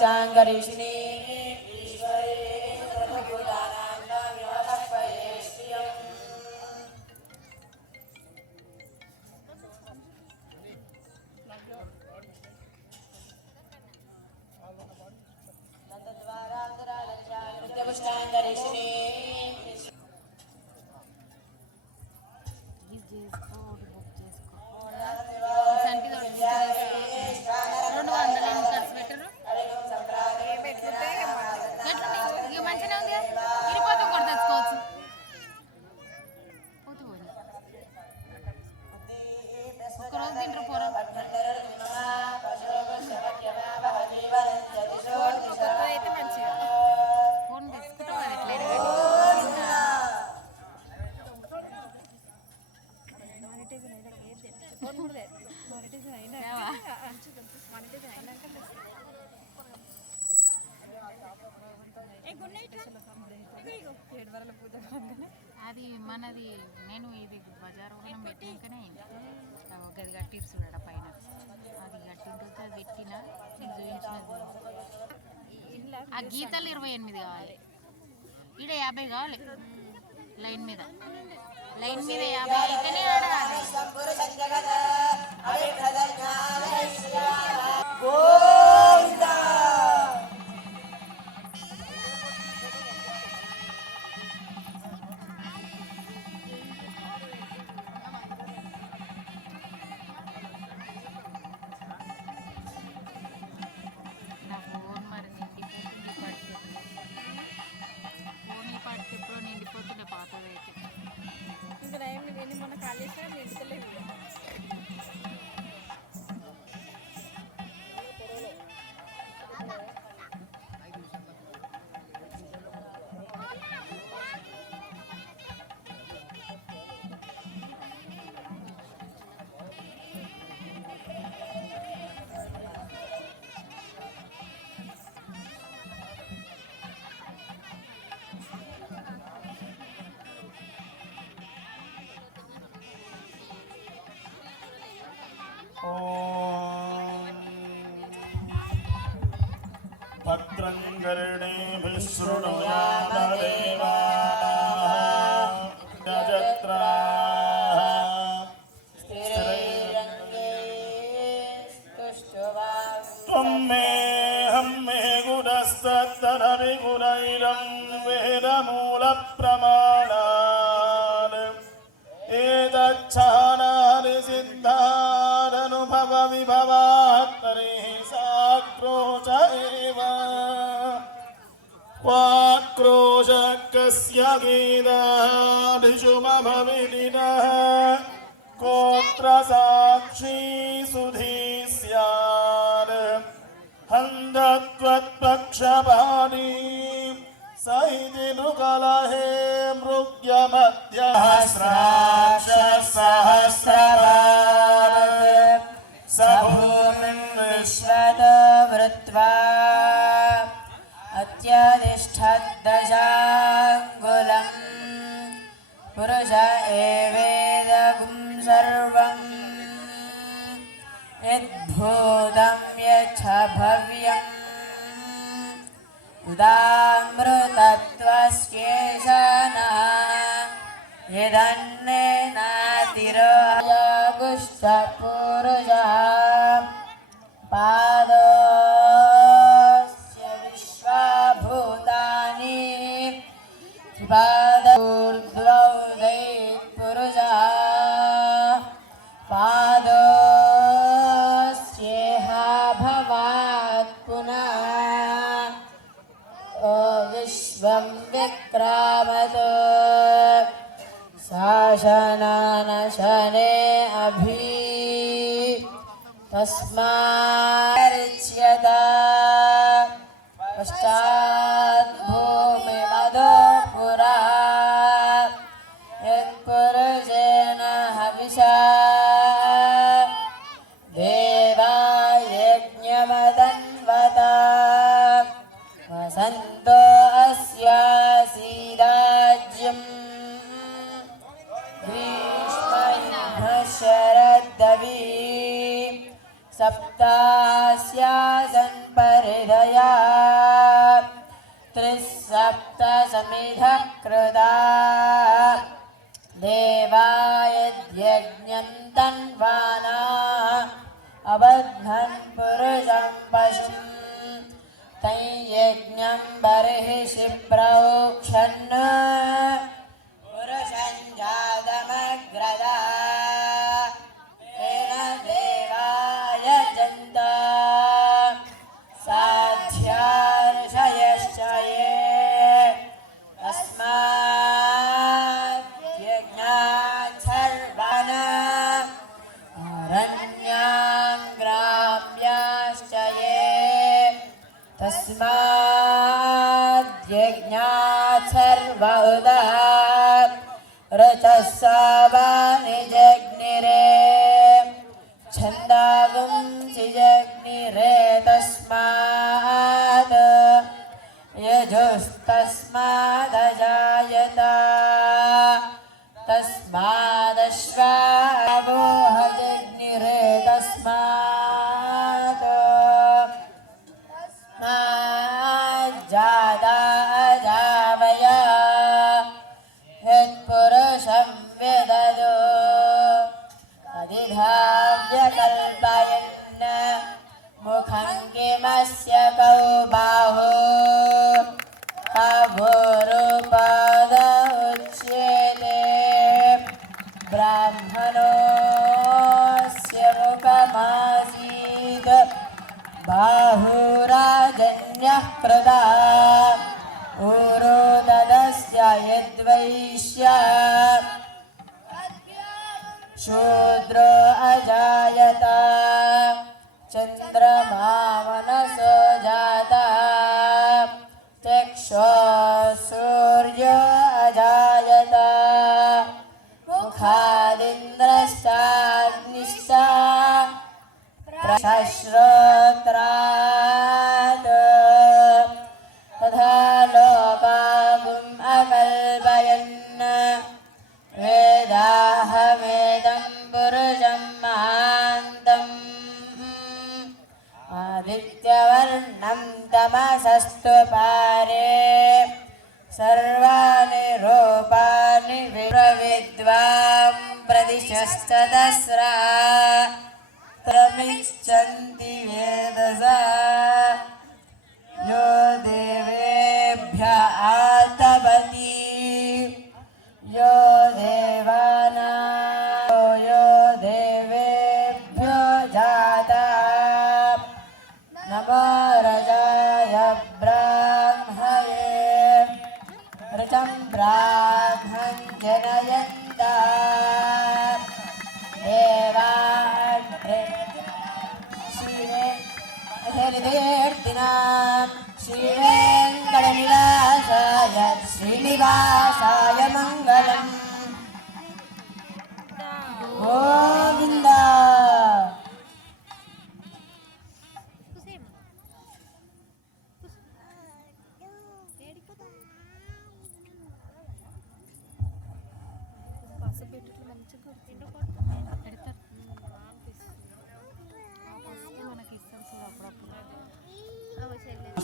ചാങ്കരേഷിനെ అది మనది నేను ఇది బజార్ మనం ఒక గది కట్టిరు చూడ పైన. అది కట్టిన అది పెట్టిన నీకు చూపించినది ఆ గీతలు ఇరవై ఎనిమిది కావాలి. ఈడ యాభై కావాలి లైన్ మీద. लाइन में भैया भैया इतने आ रहा है भद्रं कर्णेभिः शृणुयामदेवाः क्वाक्रोशः कस्य गीतादिषु मम विदिनः कोत्र साक्षी सुधी स्यात् हन्दत्वत्पक्षपाणी स इति नृकलहे मृग्यमध्यहस्राक्षसहस्रवान् यदन्नेनातिरयागुष्ठपुरुषः पादस्य विश्वाभूतानि पादूर्ध्वौदै पुरुषः पादस्येह भवात् पुनः ओ विश्वं विक्रामत् शासनानशने अभि तस्मार्च्यता पश्चात् भूमिमदो पुरा यत्पुरुषेण हविषा सप्त समिध कृता देवाय अबध्नन् पुरुषं पशुं बर्हिषि प्रोक्षन् पुरुषं പെതോ കൽപ്പയന്ന മുഖം കിമസ്യ കൗബാഹോ കഭോരുപദ ഉച്യത്തെ ബ്രാഹ്മണോസ്യ മുഖമാസീത് बाहुराजन्यः कृदा ऊरो ददस्य यद्वैश्य शूद्रो अजायत चन्द्रमा मनसो जाता चक्षो सूर्य अजायत मुखादिन्द्रश्चाग्निश्च प्रश्रोत्रात् तमसस्तु पारे सर्वाणि रूपाणि विप्रविद्वां प्रदिशश्च दस्रा त्रमिच्छन्ति वेदसा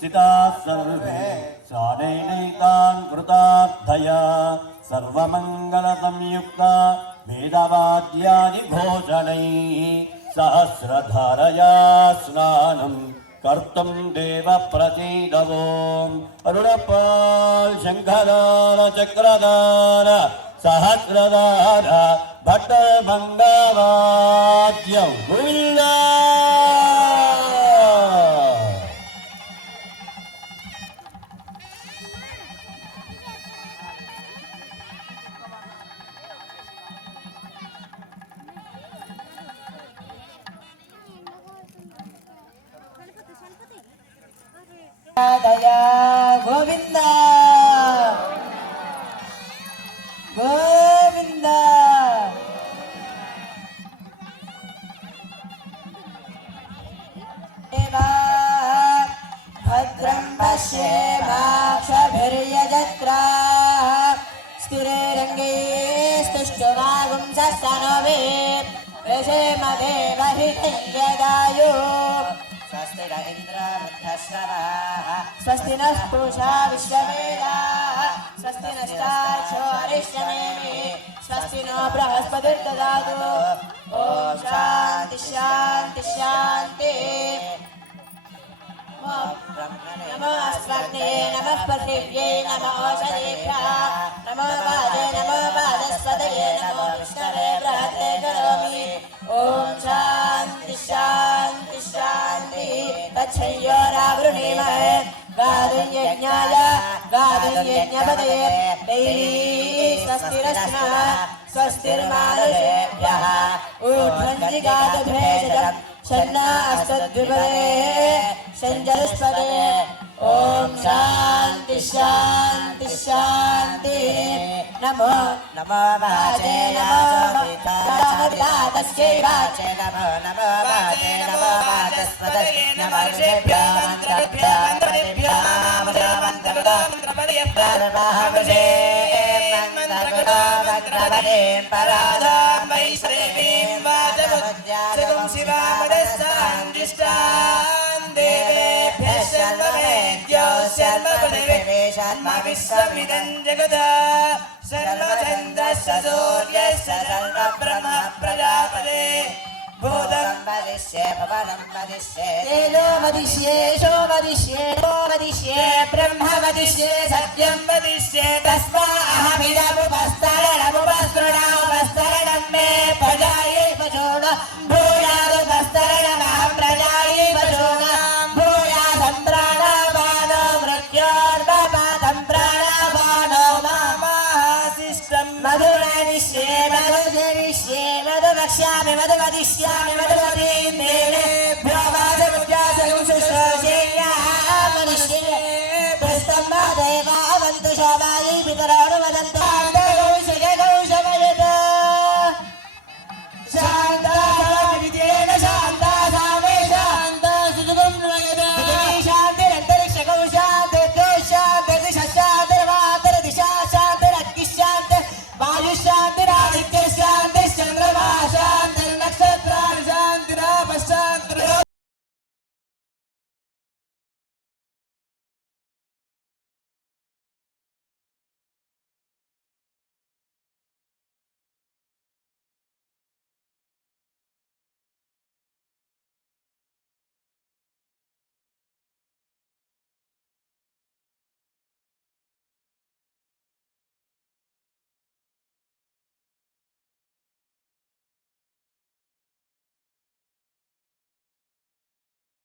अनुष्ठिताः सर्वे। श्राणैनैतान् कृतार्थया सर्वमङ्गलसंयुक्ता वेदवाद्यादिघोषणैः सहस्रधारया स्नानम् कर्तुं देवप्रसीदवोम्। अरुणपाल् शङ्खदार चक्रदार सहस्रदार भट्टभङ्गवाद्य गोविन्दा सेवाक्षभिर्यजत्रा स्थिरे रङ्गे स्तुष्टुवागुंसस्तनवे यदायो स्वस्ति न इन्द्रवृद्धश्रवाः स्वस्ति नः पूषा विश्ववेदाः स्वस्ति नश्चाक्षो हरिश्रमेणे स्वस्ति नो बृहस्पतिर्ददातु ॐ शान्ति शान्ति शान्ति नमो अस्मभ्ये नमः पृथिव्यै नमो ओषधेभ्यः नमो वादे नमो वादस्पतये नमो विष्णवे बृहते करोमि। ॐ शान्ति शान्ति शान्ति। तच्छय्योरावृणीमहे गादुर्यज्ञाय गादुर्यज्ञपदये दैवी स्वस्तिरस्नः स्वस्तिर्मानुषेभ्यः ऊर्ध्वञ्जिगादभेषजम् शन्ना సంజలస్పదే ఓం శాంతి శాంతి శాంతి నమో నమో వాచే నమో వాచే నమో నమో వాచే నమో వాచస్పదే నమో పరాధం వైశ్రీం मामृतो मन्त्रकृतो मन्त्रपदे मन्त्रकृतो मन्त्रपदे पराधां वैश्रेवीं वाचमुद्याचकुं शिवामदस्ताञ्जिष्टान् देवेभ्यः शर्वमेद्यो शर्वपृथिवीशात्मविश्वमिदं जगदा सर्वचन्द्रस्य सूर्यस्य सर्वब्रह्म प्रजापते भूतं वदिष्ये भवनं वदिष्ये तेजो वदिष्ये शो वदिष्ये नो वदिष्ये ब्रह्म वदिष्ये सत्यं वदिष्ये तस्माहमिदमुपस्तरणमुपस्तृणामुपस्तरणं मे प्रजायै पशून भूयादुपस्तरणमहं प्रजायै vado, vado, vado, vado, vado, vado,